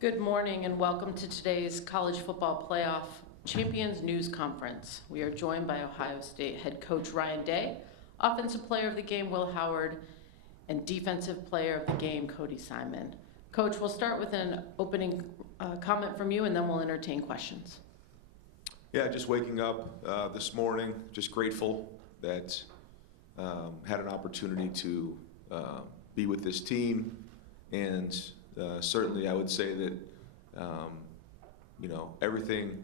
Good morning and welcome to today's College Football Playoff Champions News Conference. We are joined by Ohio State head coach Ryan Day, offensive player of the game Will Howard, and defensive player of the game Cody Simon. Coach, we'll start with an opening comment from you and then we'll entertain questions. Yeah, just waking up this morning, just grateful that had an opportunity to be with this team, and certainly I would say that everything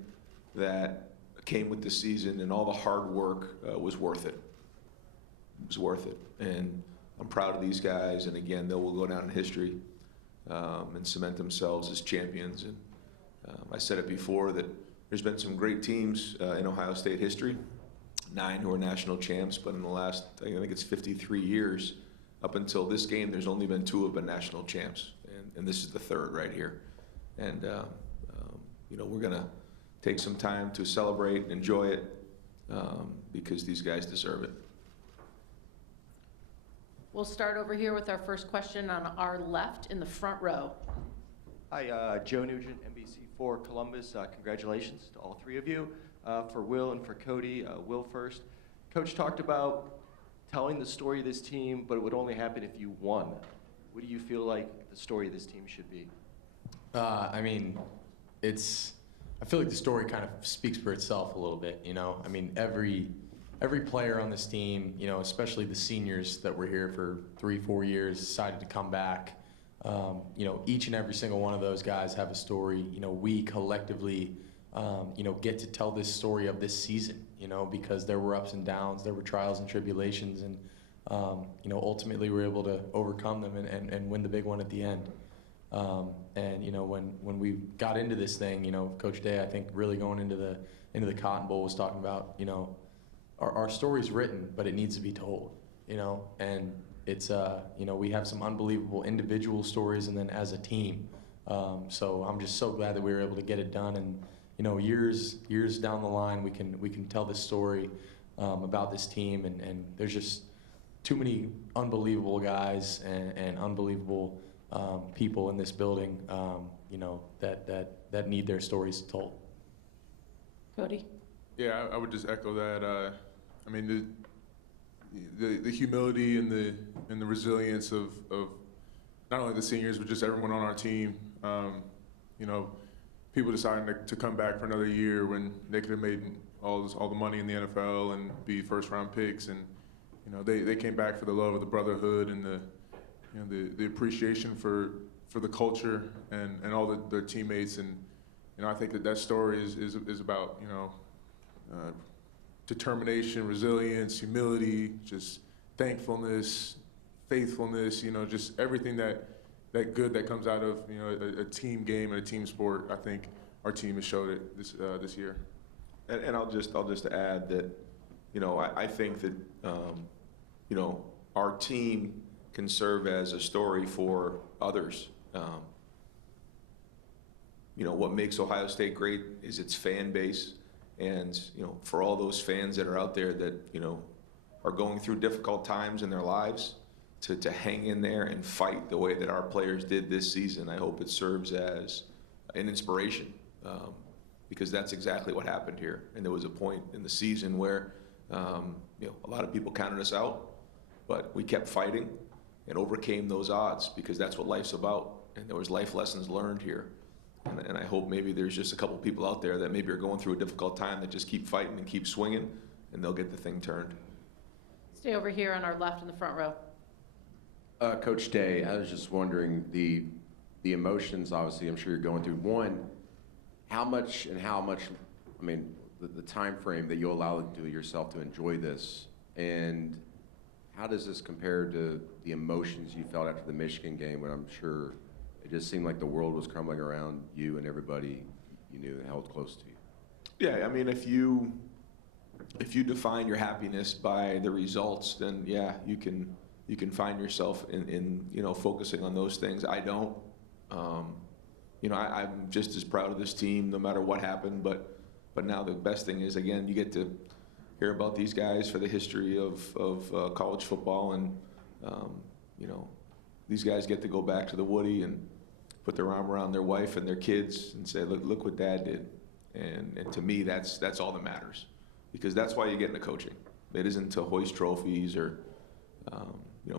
that came with the season and all the hard work was worth it. It was worth it, and I'm proud of these guys. And again, they will go down in history and cement themselves as champions. And I said it before that there's been some great teams in Ohio State history, 9 who are national champs, but in the last, I think it's 53 years, up until this game, there's only been 2 who have been national champs, and this is the 3rd right here. And we're gonna take some time to celebrate and enjoy it because these guys deserve it. We'll start over here with our first question on our left in the front row. Hi, Joe Nugent, NBC4 Columbus. Congratulations to all 3 of you. For Will and for Cody, Will first. Coach talked about telling the story of this team, but it would only happen if you won. What do you feel like the story of this team should be? I feel like the story kind of speaks for itself a little bit, you know? I mean, every player on this team, you know, especially the seniors that were here for 3-4 years, decided to come back. Each and every single one of those guys have a story. You know, we collectively, get to tell this story of this season, you know, because there were ups and downs, there were trials and tribulations, and, ultimately we were able to overcome them and win the big one at the end. When we got into this thing, Coach Day, I think really going into the Cotton Bowl was talking about, our story's written, but it needs to be told, and it's, we have some unbelievable individual stories and then as a team. So I'm just so glad that we were able to get it done, and, years down the line, we can tell this story about this team, and there's just too many unbelievable guys and unbelievable people in this building, that need their stories told. Cody? Yeah, I would just echo that. The humility and the resilience of not only the seniors but just everyone on our team. People deciding to come back for another year when they could have made all the money in the NFL and be first-round picks, and they came back for the love of the brotherhood and the appreciation for the culture and all their teammates. And I think that story is about determination, resilience, humility, just thankfulness, faithfulness, just everything that good that comes out of a team game and a team sport. I think our team has showed it this year. And I'll just add that I think that our team can serve as a story for others. What makes Ohio State great is its fan base, and for all those fans that are out there that are going through difficult times in their lives, to hang in there and fight the way that our players did this season. I hope it serves as an inspiration, because that's exactly what happened here. And there was a point in the season where a lot of people counted us out, but we kept fighting and overcame those odds, because that's what life's about. And there was life lessons learned here. And I hope maybe there's just a couple people out there that maybe are going through a difficult time that just keep fighting and keep swinging, and they'll get the thing turned. Stay over here on our left in the front row. Coach Day, I was just wondering, the emotions, obviously, I'm sure you're going through. One, how much, the time frame that you allow to yourself to enjoy this, and how does this compare to the emotions you felt after the Michigan game, when I'm sure it just seemed like the world was crumbling around you and everybody you knew and held close to you? Yeah, if you define your happiness by the results, then yeah, you can find yourself in focusing on those things. I don't. I'm just as proud of this team no matter what happened, but now the best thing is, again, you get to hear about these guys for the history of college football, and these guys get to go back to the Woody and put their arm around their wife and their kids and say, look what Dad did. And to me, that's all that matters, because that's why you get into coaching. It isn't to hoist trophies or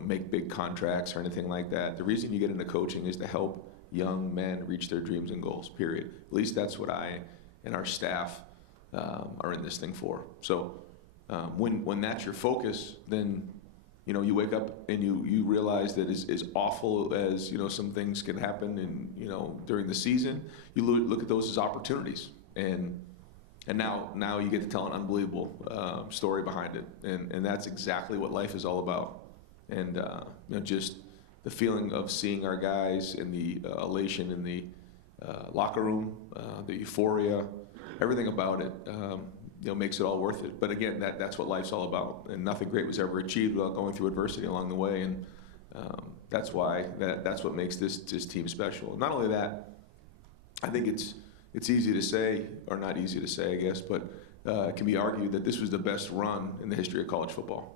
make big contracts or anything like that. The reason you get into coaching is to help young men reach their dreams and goals, period. At least that's what I and our staff are in this thing for. So when that's your focus, then you wake up and you realize that as awful as some things can happen and during the season, you look at those as opportunities, and now you get to tell an unbelievable story behind it, and that's exactly what life is all about. And just the feeling of seeing our guys and the elation in the locker room, the euphoria, everything about it, makes it all worth it. But again, that's what life's all about, and nothing great was ever achieved without going through adversity along the way. And that's why that's what makes this team special. Not only that, I think it's easy to say, or not easy to say, I guess, but it can be argued that this was the best run in the history of college football.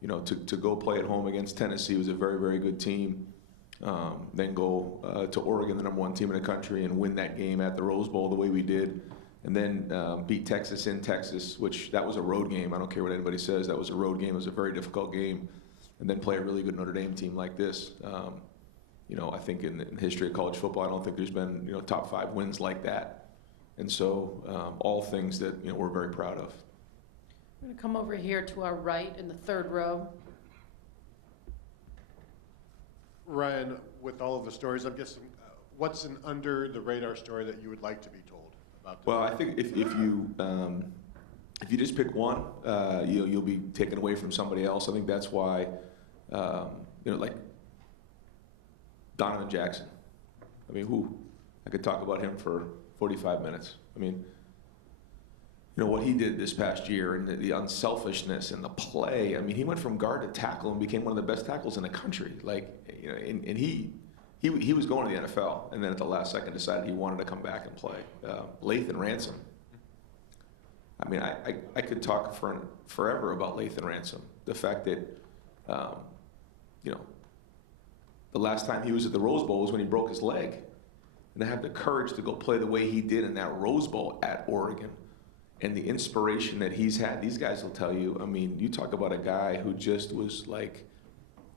To go play at home against Tennessee was a very, very good team. Then go to Oregon, the #1 team in the country, and win that game at the Rose Bowl the way we did. And then beat Texas in Texas, which that was a road game. I don't care what anybody says. That was a road game. It was a very difficult game. And then play a really good Notre Dame team like this. I think in the history of college football, I don't think there's been top 5 wins like that. And so all things that we're very proud of. I'm going to come over here to our right in the 3rd row. Ryan, with all of the stories, I'm guessing, what's an under-the-radar story that you would like to be told about this? Well, I think if you just pick one, you'll be taken away from somebody else. I think that's why, like Donovan Jackson. I mean, I could talk about him for 45 minutes. I mean, what he did this past year, and the unselfishness and the play. I mean, he went from guard to tackle and became one of the best tackles in the country. And he was going to the NFL, and then at the last second decided he wanted to come back and play. Lathan Ransom. I mean, I could talk forever about Lathan Ransom. The fact that, the last time he was at the Rose Bowl was when he broke his leg, and to have the courage to go play the way he did in that Rose Bowl at Oregon. And the inspiration that he's had, these guys will tell you, I mean, you talk about a guy who just was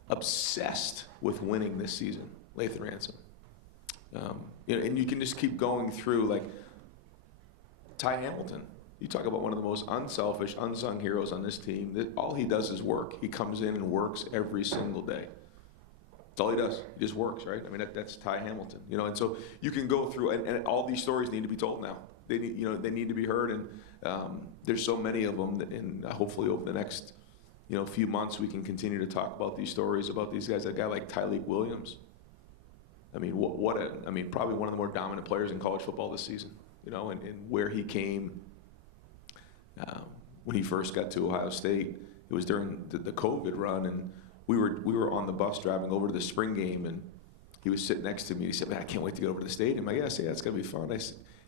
obsessed with winning this season, Lathan Ransom. And you can just keep going through, Ty Hamilton. You talk about one of the most unselfish, unsung heroes on this team. All he does is work. He comes in and works every single day. That's all he does. He just works, right? I mean, that's Ty Hamilton. And so you can go through, and all these stories need to be told now. They need to be heard, and there's so many of them, and hopefully over the next, few months we can continue to talk about these stories about these guys. A guy like Tyleik Williams. I mean, probably one of the more dominant players in college football this season. And where he came when he first got to Ohio State. It was during the COVID run, and we were on the bus driving over to the spring game, and he was sitting next to me. He said, "Man, I can't wait to get over to the stadium." I said, "Yeah, it's gonna be fun."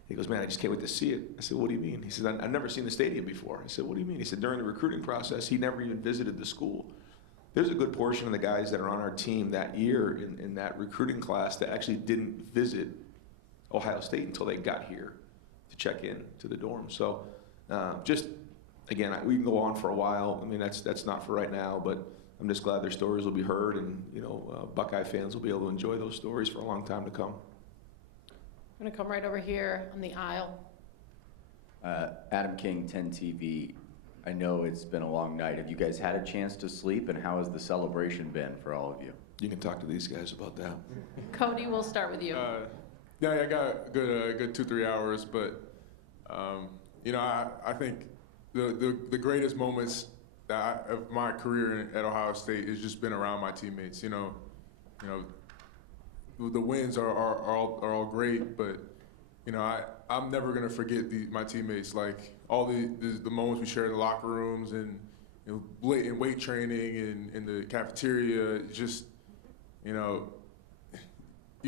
He goes, "Man, I just can't wait to see it." I said, "What do you mean?" He said, "I've never seen the stadium before." I said, "What do you mean?" He said, "During the recruiting process, he never even visited the school." There's a good portion of the guys that are on our team that year in that recruiting class that actually didn't visit Ohio State until they got here to check in to the dorm. So just, again, we can go on for a while. I mean, that's not for right now, but I'm just glad their stories will be heard, and Buckeye fans will be able to enjoy those stories for a long time to come. I'm going to come right over here on the aisle. Adam King, 10 TV. I know it's been a long night. Have you guys had a chance to sleep, and how has the celebration been for all of you? You can talk to these guys about that. Cody, we'll start with you. Yeah, I got a good 2-3 hours, but I think the greatest moments of my career at Ohio State has just been around my teammates. The wins are all great, but I'm never gonna forget my teammates. Like all the moments we shared in the locker rooms and blatant weight training and in the cafeteria. Just you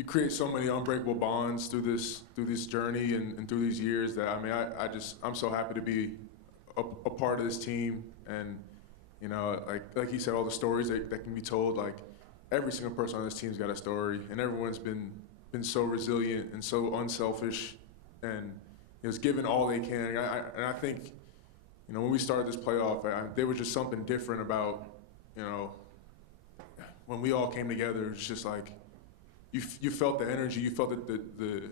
create so many unbreakable bonds through this journey and through these years that I'm so happy to be a part of this team. And like he said, all the stories that can be told. Like every single person on this team's got a story, and everyone's been been so resilient and so unselfish, and is giving all they can. And I think, when we started this playoff, there was just something different about, when we all came together. It's just like you felt the energy, you felt the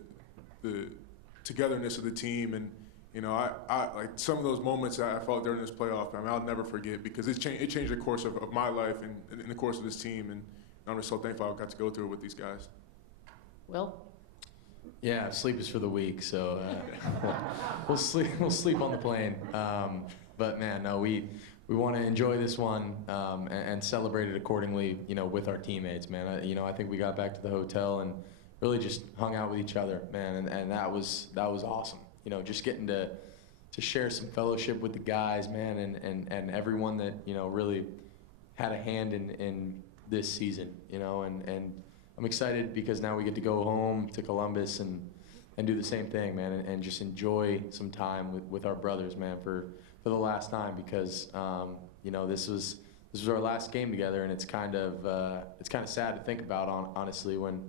togetherness of the team, and I like some of those moments that I felt during this playoff. I'll never forget, because it changed the course of my life and in the course of this team, and I'm just so thankful I got to go through it with these guys. Will? Yeah, sleep is for the weak, so we'll sleep on the plane. But man, no, we want to enjoy this one and celebrate it accordingly, with our teammates, man. I think we got back to the hotel and really just hung out with each other, man, and that was awesome. Just getting to share some fellowship with the guys, man, and everyone that really had a hand in this season, and I'm excited because now we get to go home to Columbus and do the same thing, man, and just enjoy some time with our brothers, man, for the last time, because this was our last game together, and it's kind of sad to think about, honestly, when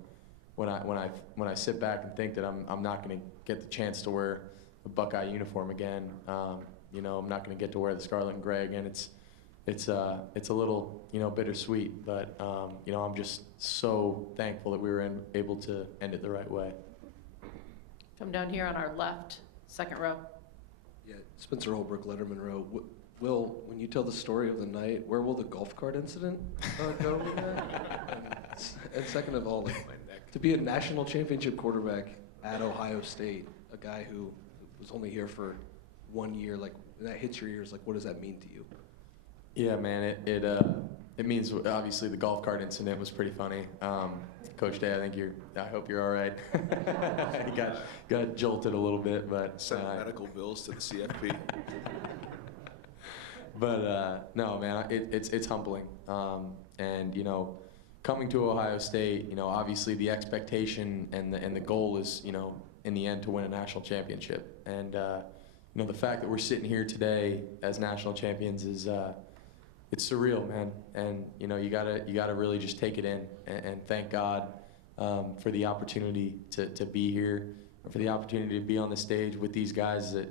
I sit back and think that I'm not going to get the chance to wear a Buckeye uniform again. I'm not going to get to wear the scarlet and gray again. It's a little bittersweet, but I'm just so thankful that we were able to end it the right way. Come down here on our left, second row. Yeah, Spencer Holbrook, Letterman Row. Will, when you tell the story of the night, where will the golf cart incident go with that? And second of all, to be a national championship quarterback at Ohio State, a guy who was only here for 1 year, that hits your ears, what does that mean to you? Yeah, man, it means, obviously the golf cart incident was pretty funny. Coach Day, I hope you're all right. He got jolted a little bit, but Send medical bills to the CFP. But no, man, it's humbling. And coming to Ohio State, obviously the expectation and the goal is, in the end, to win a national championship. And the fact that we're sitting here today as national champions is it's surreal, man. And you gotta really just take it in and thank God for the opportunity to be here, for the opportunity to be on the stage with these guys that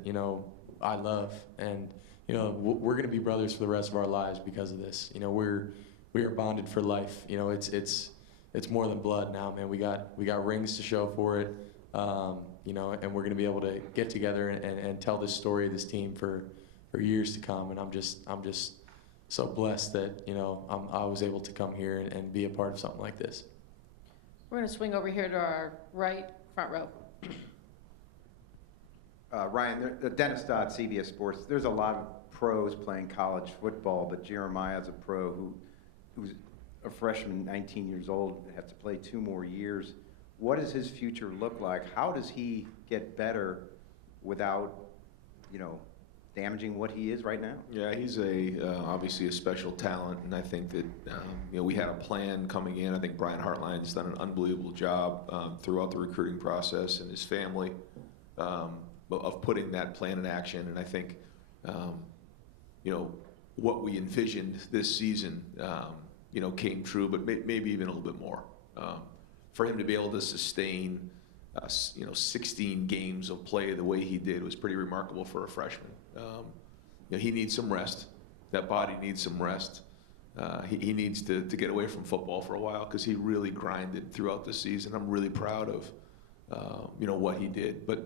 I love. And we're gonna be brothers for the rest of our lives because of this. We are bonded for life. It's more than blood now, man. We got rings to show for it. And we're gonna be able to get together and tell this story of this team for years to come. And I'm just so blessed that I was able to come here and be a part of something like this. We're going to swing over here to our right, front row. Ryan, the Dennis Dodd, CBS Sports, there's a lot of pros playing college football, but Jeremiah's a pro who's a freshman, 19 years old, has to play 2 more years. What does his future look like? How does he get better without, damaging what he is right now? Yeah, he's obviously a special talent, and I think that we had a plan coming in. I think Brian Hartline's done an unbelievable job throughout the recruiting process, and his family of putting that plan in action. And I think what we envisioned this season came true, but maybe even a little bit more. For him to be able to sustain 16 games of play the way he did was pretty remarkable for a freshman. He needs some rest. That body needs some rest. He needs to get away from football for a while, because he really grinded throughout the season. I'm really proud of what he did. But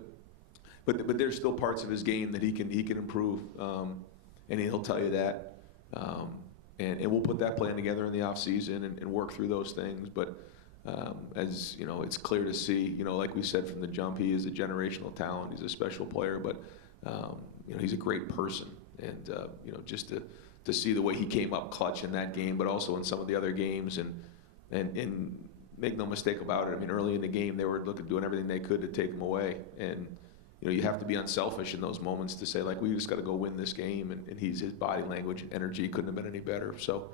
there's still parts of his game that he can improve, and he'll tell you that. And we'll put that plan together in the off season and work through those things. But as it's clear to see, like we said from the jump, he is a generational talent. He's a special player, but he's a great person. And just to see the way he came up clutch in that game, but also in some of the other games, and make no mistake about it. I mean, early in the game, they were doing everything they could to take him away. And you have to be unselfish in those moments to say, we just got to go win this game. And his body language and energy couldn't have been any better. So,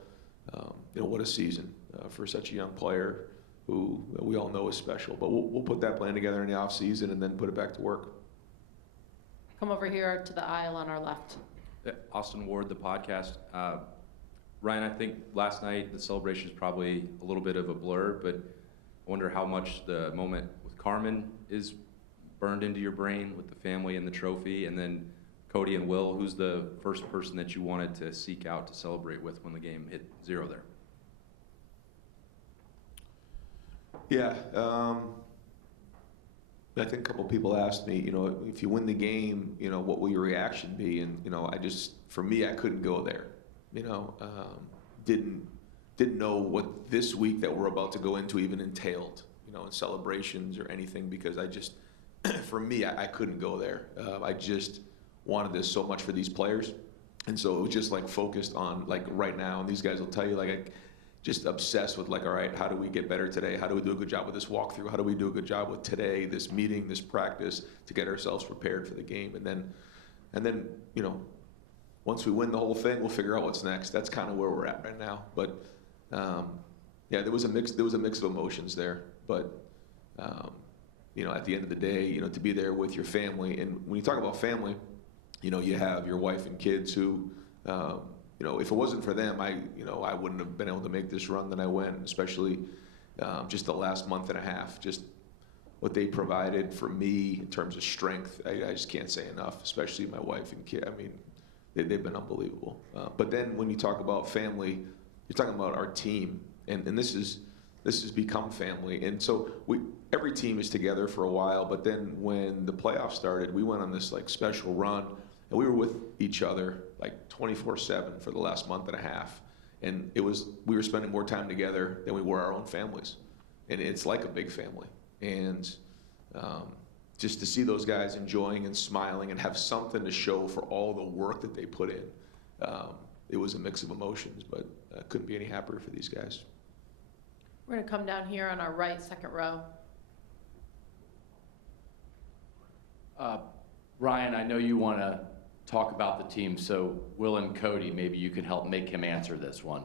what a season for such a young player who we all know is special. But we'll put that plan together in the off season and then put it back to work. Come over here to the aisle on our left. Austin Ward, the podcast. Ryan, I think last night the celebration is probably a little bit of a blur, but I wonder how much the moment with Carmen is burned into your brain with the family and the trophy, and then Cody and Will, who's the first person that you wanted to seek out to celebrate with when the game hit 0 there? Yeah, I think a couple people asked me, if you win the game, what will your reaction be? And, for me, I couldn't go there. Didn't know what this week that we're about to go into even entailed, in celebrations or anything, because for me, I couldn't go there. I just wanted this so much for these players. And so it was just like focused on like right now, and these guys will tell you, like, I just obsessed with like, all right, how do we get better today? How do we do a good job with this walkthrough? How do we do a good job with today, this meeting, this practice, to get ourselves prepared for the game? And then, once we win the whole thing, we'll figure out what's next. That's kind of where we're at right now. But yeah, there was a mix of emotions there. But at the end of the day, to be there with your family, and when you talk about family, you have your wife and kids who, if it wasn't for them, I wouldn't have been able to make this run that I went, especially just the last month and a half. Just what they provided for me in terms of strength, I just can't say enough, especially my wife and kid. I mean, they've been unbelievable. But then when you talk about family, you're talking about our team, and this has become family. And so every team is together for a while, but then when the playoffs started, we went on this like special run, and we were with each other like 24/7 for the last month and a half. And we were spending more time together than we were our own families. And it's like a big family. And just to see those guys enjoying and smiling and have something to show for all the work that they put in, it was a mix of emotions, but I couldn't be any happier for these guys. We're going to come down here on our right, second row. Ryan, I know you want to talk about the team, so Will and Cody, maybe you can help make him answer this one.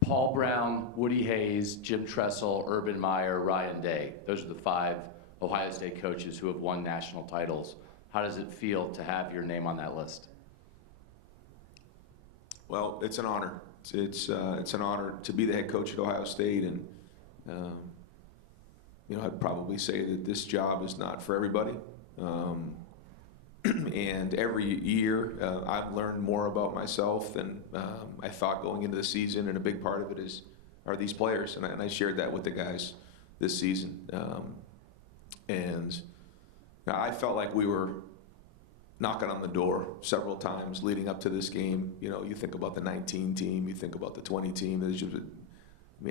Paul Brown, Woody Hayes, Jim Tressel, Urban Meyer, Ryan Day. Those are the 5 Ohio State coaches who have won national titles. How does it feel to have your name on that list? Well, it's an honor. It's an honor to be the head coach at Ohio State, and I'd probably say that this job is not for everybody. And every year, I've learned more about myself than I thought going into the season, and a big part of it are these players, and I shared that with the guys this season. And I felt like we were knocking on the door several times leading up to this game. You think about the 19 team, you think about the 20 team.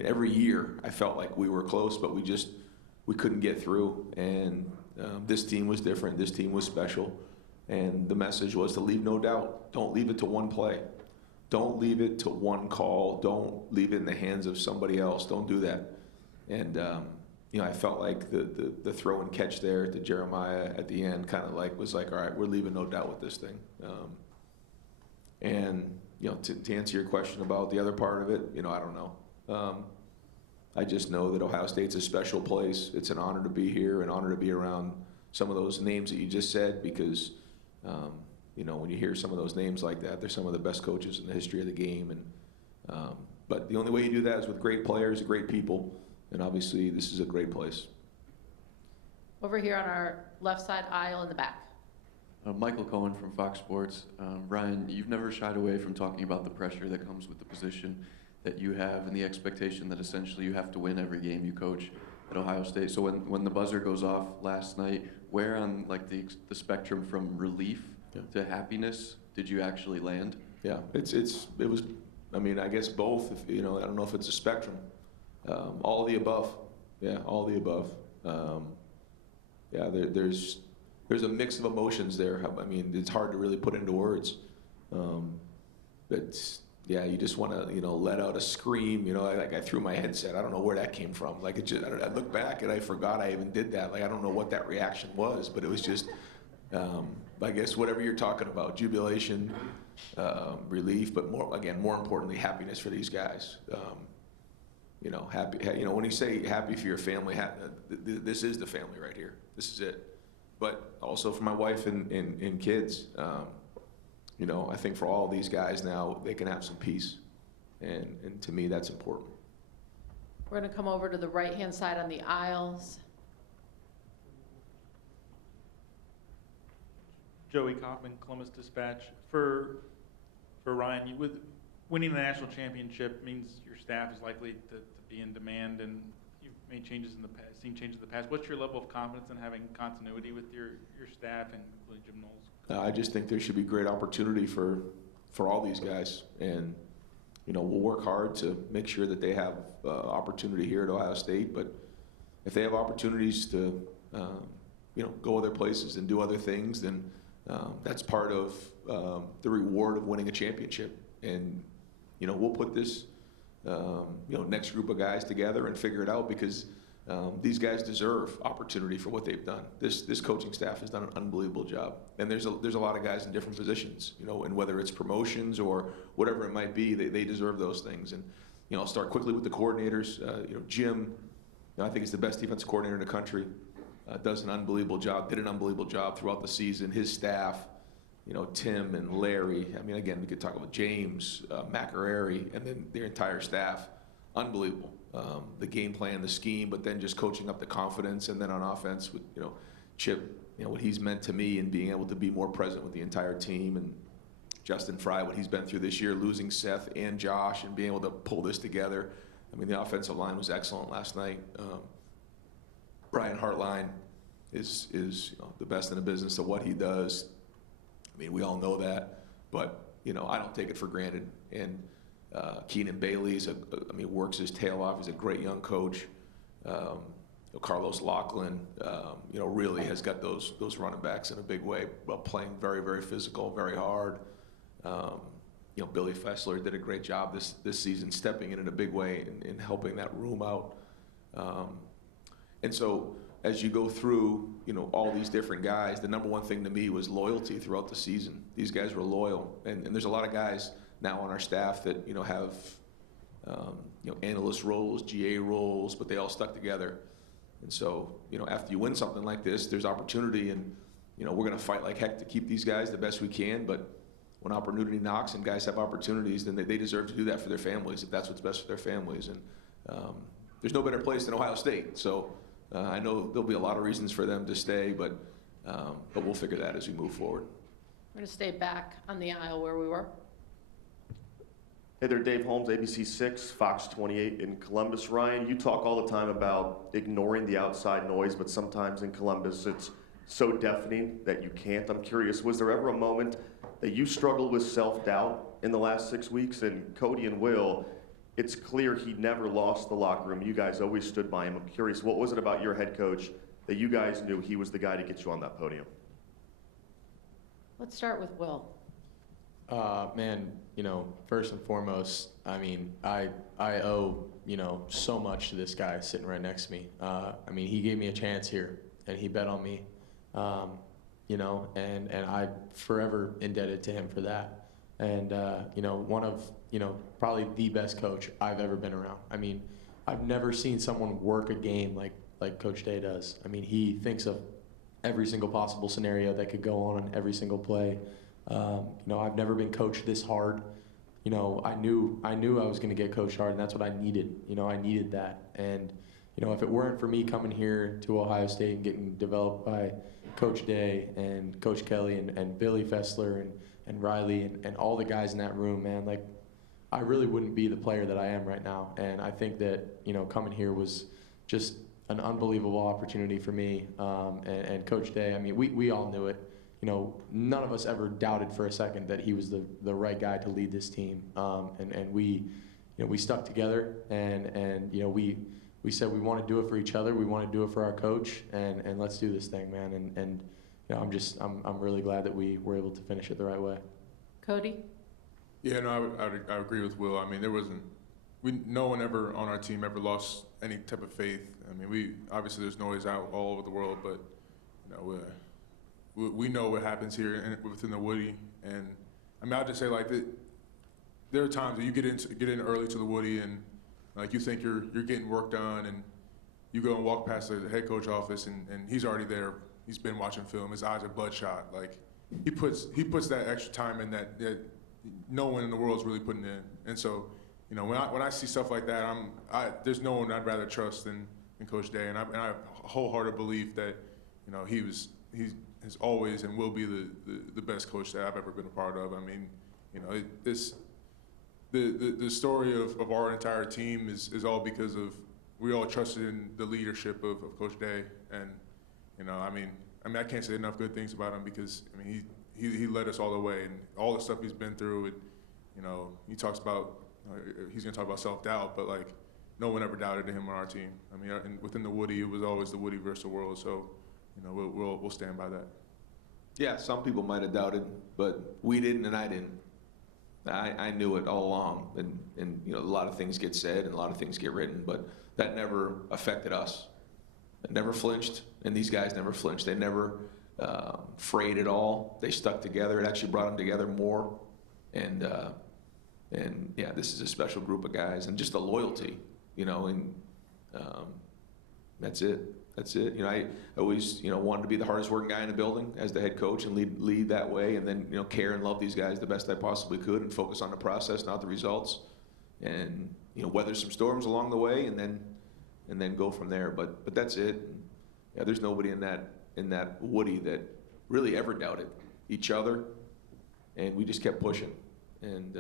Every year I felt like we were close, but we couldn't get through. And this team was different. This team was special. And the message was to leave no doubt. Don't leave it to one play. Don't leave it to one call. Don't leave it in the hands of somebody else. Don't do that. And I felt like the throw and catch there to Jeremiah at the end kind of was like, all right, we're leaving no doubt with this thing. And to answer your question about the other part of it, I don't know. I just know that Ohio State's a special place. It's an honor to be here, an honor to be around some of those names that you just said, because when you hear some of those names like that, they're some of the best coaches in the history of the game. And but the only way you do that is with great players, great people, and obviously this is a great place. Over here on our left side aisle in the back. Michael Cohen from Fox Sports. Ryan, you've never shied away from talking about the pressure that comes with the position that you have and the expectation that essentially you have to win every game you coach at Ohio State. So when the buzzer goes off last night, where on like the spectrum from relief to happiness did you actually land? Yeah, it was. I guess both. I don't know if it's a spectrum. All of the above. Yeah, all of the above. There's a mix of emotions there. It's hard to really put into words. But yeah, you just want to let out a scream. Like I threw my headset. I don't know where that came from. I look back and I forgot I even did that. I don't know what that reaction was, but it was just I guess whatever you're talking about, jubilation, relief, but more importantly, happiness for these guys. Happy. When you say happy for your family, this is the family right here. This is it. But also for my wife and kids. I think for all these guys now, they can have some peace, and to me, that's important. We're going to come over to the right-hand side on the aisles. Joey Kaufman, Columbus Dispatch. For Ryan, with winning the national championship means your staff is likely to be in demand, and you've made changes in the past, seen changes in the past. What's your level of confidence in having continuity with your staff and including Jim Knowles? I just think there should be great opportunity for all these guys, and we'll work hard to make sure that they have opportunity here at Ohio State. But if they have opportunities to go other places and do other things, then that's part of the reward of winning a championship. And we'll put this next group of guys together and figure it out, because these guys deserve opportunity for what they've done. This coaching staff has done an unbelievable job, and there's a lot of guys in different positions, and whether it's promotions or whatever it might be, they deserve those things. And I'll start quickly with the coordinators. Jim, I think he's the best defensive coordinator in the country. Does an unbelievable job. Did an unbelievable job throughout the season. His staff, Tim and Larry. I mean, again, we could talk about James, McArary, and then their entire staff. Unbelievable. The game plan, the scheme, but then just coaching up the confidence, and then on offense with Chip, what he's meant to me and being able to be more present with the entire team, and Justin Fry, what he's been through this year, losing Seth and Josh, and being able to pull this together. I mean, the offensive line was excellent last night. Brian Hartline is the best in the business of what he does. I mean, we all know that, but I don't take it for granted. And Keenan Bailey's works his tail off. He's a great young coach. Carlos Laughlin, really has got those running backs in a big way, but playing very, very physical, very hard. Billy Fessler did a great job this season, stepping in a big way in helping that room out. And so as you go through, all these different guys, the number one thing to me was loyalty throughout the season. These guys were loyal, and there's a lot of guys now on our staff that have analyst roles, GA roles, but they all stuck together. And so after you win something like this, there's opportunity, and we're going to fight like heck to keep these guys the best we can. But when opportunity knocks and guys have opportunities, then they deserve to do that for their families, if that's what's best for their families. And there's no better place than Ohio State. So I know there'll be a lot of reasons for them to stay, but we'll figure that as we move forward. We're going to stay back on the aisle where we were. Hey there, Dave Holmes, ABC 6, Fox 28 in Columbus. Ryan, you talk all the time about ignoring the outside noise, but sometimes in Columbus it's so deafening that you can't. I'm curious, was there ever a moment that you struggled with self-doubt in the last 6 weeks? And Cody and Will, it's clear he never lost the locker room. You guys always stood by him. I'm curious, what was it about your head coach that you guys knew he was the guy to get you on that podium? Let's start with Will. Man, first and foremost, I mean, I owe, so much to this guy sitting right next to me. He gave me a chance here, and he bet on me, and I'm forever indebted to him for that. And, one of, probably the best coach I've ever been around. I mean, I've never seen someone work a game like Coach Day does. I mean, he thinks of every single possible scenario that could go on every single play. I've never been coached this hard. I knew I was going to get coached hard, and that's what I needed. I needed that. And, if it weren't for me coming here to Ohio State and getting developed by Coach Day and Coach Kelly and Billy Fessler and Riley and all the guys in that room, man, I really wouldn't be the player that I am right now. And I think that, coming here was just an unbelievable opportunity for me. And Coach Day, we all knew it. None of us ever doubted for a second that he was the right guy to lead this team. And we stuck together, and we said we want to do it for each other. We want to do it for our coach, and let's do this thing, man. And I'm really glad that we were able to finish it the right way. Cody? Yeah, no, I agree with Will. No one ever on our team ever lost any type of faith. Obviously there's noise out all over the world, but we know what happens here within the Woody. And I'll just say there are times that you get in early to the Woody, and you think you're getting work done, and you go and walk past the head coach office, and he's already there. He's been watching film. His eyes are bloodshot. He puts that extra time in that no one in the world is really putting in. And so you know, when I see stuff like that, there's no one I'd rather trust than Coach Day, and I have a wholehearted belief that, you know, he has always and will be the best coach that I've ever been a part of. I mean, you know, the story of our entire team is all because of we all trusted in the leadership of Coach Day, and you know, I mean, I can't say enough good things about him because I mean he led us all the way, and all the stuff he's been through. And you know, he talks about he's gonna talk about self-doubt, but like no one ever doubted him on our team. I mean, and within the Woody, it was always the Woody versus the world. So you know, we'll stand by that. Yeah, some people might have doubted, but we didn't, and I didn't. I knew it all along, and you know, a lot of things get said and a lot of things get written, but that never affected us. It never flinched, and these guys never flinched. They never frayed at all. They stuck together. It actually brought them together more, and yeah, this is a special group of guys, and just the loyalty, you know, and that's it. That's it. You know, I always, you know, wanted to be the hardest working guy in the building as the head coach and lead that way, and then, you know, care and love these guys the best I possibly could and focus on the process, not the results, and, you know, weather some storms along the way, and then go from there. But that's it. Yeah, there's nobody in that Woody that really ever doubted each other, and we just kept pushing, and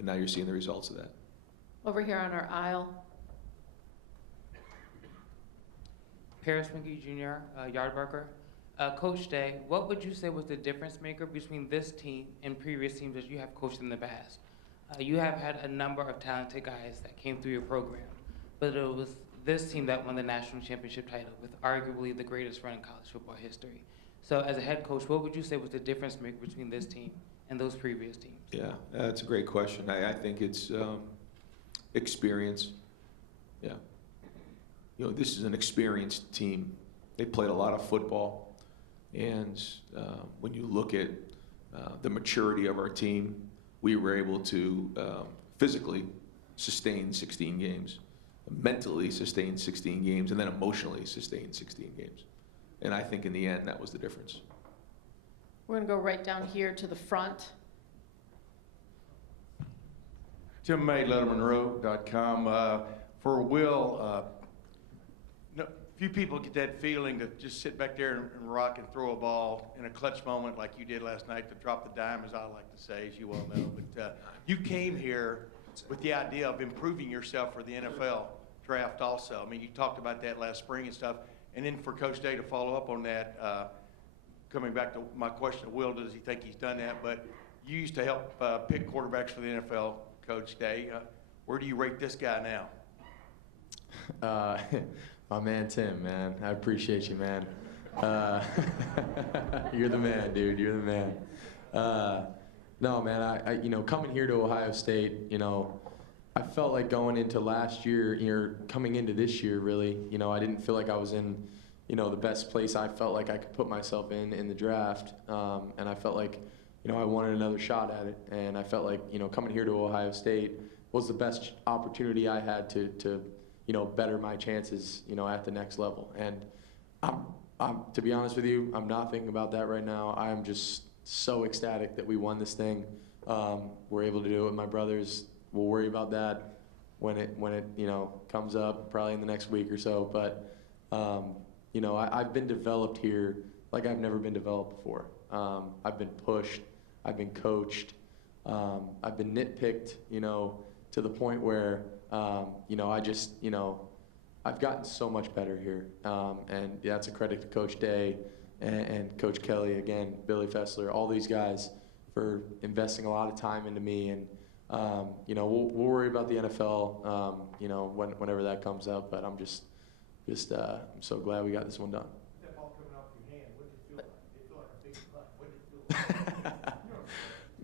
now you're seeing the results of that. Over here on our aisle. Paris Winky Jr., yard worker. Coach Day, what would you say was the difference maker between this team and previous teams that you have coached in the past? You have had a number of talented guys that came through your program, but it was this team that won the national championship title with arguably the greatest run in college football history. So as a head coach, what would you say was the difference maker between this team and those previous teams? Yeah, that's a great question. I think it's experience. Yeah. You know, this is an experienced team. They played a lot of football, and when you look at the maturity of our team, we were able to physically sustain 16 games, mentally sustain 16 games, and then emotionally sustain 16 games. And I think in the end, that was the difference. We're going to go right down here to the front. Tim May, LettermanRow.com. For Will, few people get that feeling to just sit back there and rock and throw a ball in a clutch moment like you did last night, to drop the dime, as I like to say, as you well know. But you came here with the idea of improving yourself for the NFL draft also. I mean, you talked about that last spring and stuff. And then for Coach Day to follow up on that, coming back to my question of Will, does he think he's done that? But you used to help pick quarterbacks for the NFL, Coach Day. Where do you rate this guy now? My man Tim, man, I appreciate you, man. You're the man, dude. You're the man. No, man. I you know, coming here to Ohio State, you know, I felt like going into last year, coming into this year, really, you know, I didn't feel like I was in, you know, the best place I felt like I could put myself in the draft, and I felt like, you know, I wanted another shot at it, and I felt like, you know, coming here to Ohio State was the best opportunity I had to you know, better my chances, you know, at the next level. And I'm to be honest with you, I'm not thinking about that right now. I'm just so ecstatic that we won this thing. We're able to do it with my brothers. We'll worry about that when it you know, comes up probably in the next week or so. But you know, I've been developed here like I've never been developed before. I've been pushed. I've been coached. I've been nitpicked, you know, to the point where you know, you know, I've gotten so much better here, and that's a credit to Coach Day and Coach Kelly, again, Billy Fessler, all these guys for investing a lot of time into me. And you know, we'll worry about the NFL, you know, whenever that comes up. But I'm just I'm so glad we got this one done. That ball coming off your hand, what did it feel like? It felt like a big putt. What did it feel like?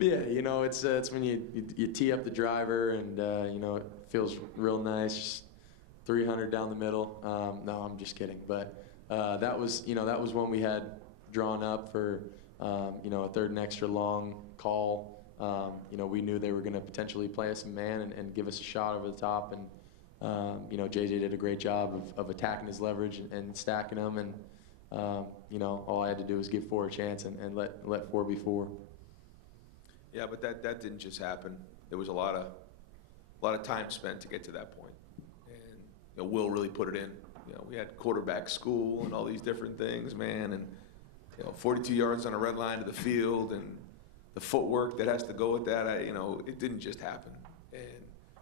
Yeah, you know, it's when you tee up the driver, and you know, it feels real nice, just 300 down the middle. No, I'm just kidding. But that was when we had drawn up for you know, a third and extra long call. You know, we knew they were going to potentially play us a man and give us a shot over the top. And you know, JJ did a great job of attacking his leverage and stacking them. And you know, all I had to do was give 4 a chance and let 4 be 4. Yeah, but that didn't just happen. There was a a lot of time spent to get to that point. And Will really put it in. We had quarterback school and all these different things, man, and 42 yards on a red line to the field and the footwork that has to go with that. It didn't just happen. And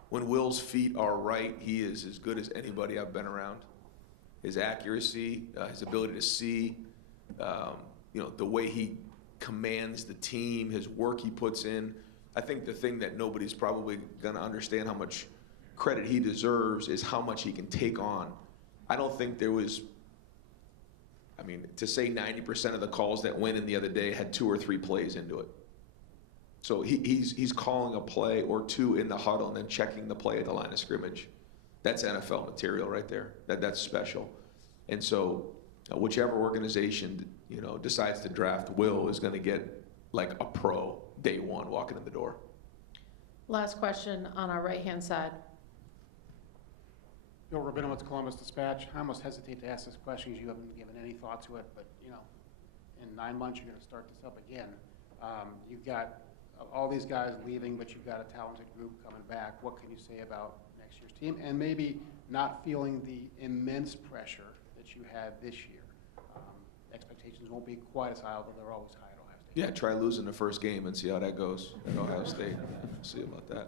when Will's feet are right, he is as good as anybody I've been around. His accuracy, his ability to see, the way he commands the team, his work he puts in. I think the thing that nobody's probably going to understand how much credit he deserves is how much he can take on. I don't think there was, to say 90% of the calls that went in the other day had 2 or 3 plays into it. So he's calling a play or 2 in the huddle and then checking the play at the line of scrimmage. That's NFL material right there. That's special. And so whichever organization, decides to draft Will is going to get like a pro day one walking in the door. Last question on our right-hand side. Bill Rabinowitz, Columbus Dispatch. I almost hesitate to ask this question because you haven't given any thought to it, but in 9 months you're going to start this up again. You've got all these guys leaving, but you've got a talented group coming back. What can you say about next year's team, and maybe not feeling the immense pressure that you had this year? Expectations won't be quite as high, although they're always high at Ohio State. Yeah, try losing the first game and see how that goes at Ohio State. See about that.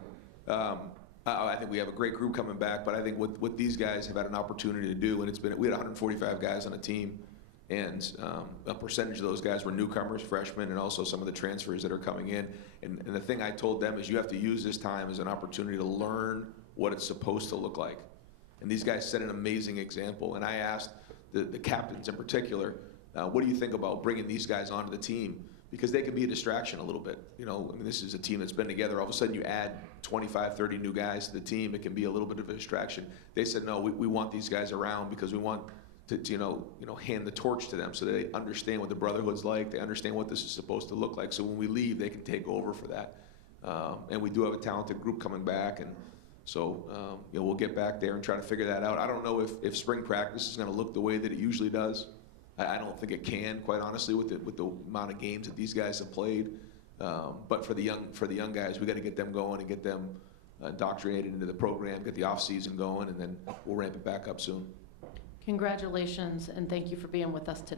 I think we have a great group coming back, but I think what these guys have had an opportunity to do, and we had 145 guys on the team, and a percentage of those guys were newcomers, freshmen, and also some of the transfers that are coming in. And the thing I told them is you have to use this time as an opportunity to learn what it's supposed to look like. And these guys set an amazing example. And I asked the captains in particular, what do you think about bringing these guys onto the team? Because they can be a distraction a little bit. This is a team that's been together. All of a sudden you add 25, 30 new guys to the team. It can be a little bit of a distraction. They said, no, we want these guys around because we want to hand the torch to them so that they understand what the brotherhood's like. They understand what this is supposed to look like. So when we leave, they can take over for that. And we do have a talented group coming back. And so we'll get back there and try to figure that out. I don't know if spring practice is going to look the way that it usually does. I don't think it can, quite honestly, with the amount of games that these guys have played. But for the young guys, we got to get them going and get them indoctrinated into the program, get the off season going, and then we'll ramp it back up soon. Congratulations, and thank you for being with us today.